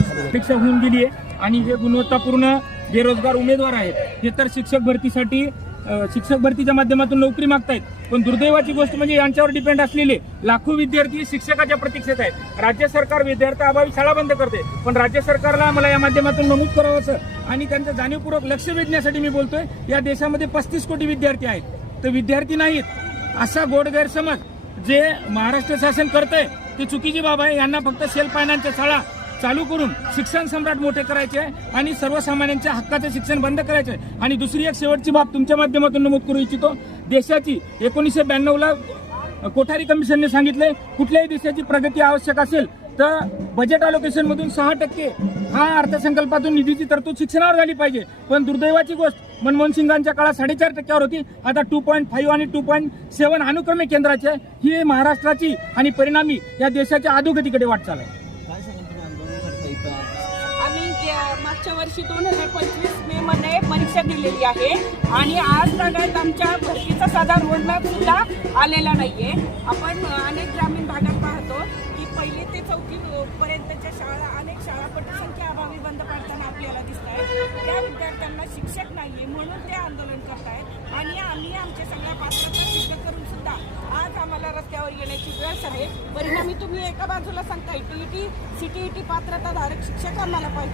परीक्षा होऊन गेली आहे आणि हे गुणवत्तापूर्ण बेरोजगार उमेदवार आहेत. हे तर शिक्षक भरतीच्या माध्यमातून नोकरी मागतायत. पण दुर्दैवाची गोष्ट म्हणजे यांच्यावर डिपेंड असलेले लाखो विद्यार्थी शिक्षकाच्या प्रतीक्षेत आहेत. राज्य सरकार विद्यार्थ्याअभावी शाळा बंद करते, पण राज्य सरकारला मला या माध्यमातून नमूद करावं असं आणि त्यांचं जाणीवपूर्वक लक्ष वेधण्यासाठी मी बोलतोय. या देशामध्ये 35 कोटी विद्यार्थी आहेत, तर विद्यार्थी नाहीत असा गोड गैरसमज जे महाराष्ट्र शासन करतंय ती चुकीची बाब आहे. यांना फक्त सेल्फ फायनान्सच्या शाळा चालू करून शिक्षण सम्राट मोठे करायचे आणि सर्वसामान्यांच्या हक्काचं शिक्षण बंद करायचे. आणि दुसरी एक शेवटची बाब तुमच्या माध्यमातून नमूद करू इच्छितो. देशाची 1992ला कोठारी कमिशनने सांगितले कुठल्याही देशाची प्रगती आवश्यक असेल तर बजेट अलोकेशन मधून 6% हा अर्थसंकल्पातून निधीची तरतूद शिक्षणावर झाली पाहिजे. पण दुर्दैवाची गोष्ट मनमोहन सिंगांच्या काळात 4.5% होती, आता 2.5 आणि 2.7 अनुक्रमे केंद्राचे. ही महाराष्ट्राची आणि परिणामी या देशाच्या अधोगतीकडे वाटचाल आहे. आम्ही मागच्या वर्षी 2025 मे मध्ये परीक्षा दिलेली आहे आणि आज तागायत आमच्या भरतीचा साधा रोडमॅप सुद्धा आलेला नाहीये. आपण अनेक ग्रामीण भागात पाहतो की 1ली ते 4थी पर्यंतच्या शाळा अनेक शाळा पटसंख्या अभावी बंद पडताना आपल्याला दिसत आहेत. त्या विद्यार्थ्यांना शिक्षक नाहीये म्हणून ते आंदोलन करतायत आणि आम्ही आमच्या सगळ्या पात्रता सिद्ध करून सुद्धा आज आम्हाला रस्त्यावर येण्याची वेळ आहे. परिणामी तुम्ही एका बाजूला सांगताय TET CTET पात्रताधारक शिक्षक आम्हाला पाहिजे.